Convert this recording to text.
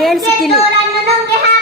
Gel stili. Gel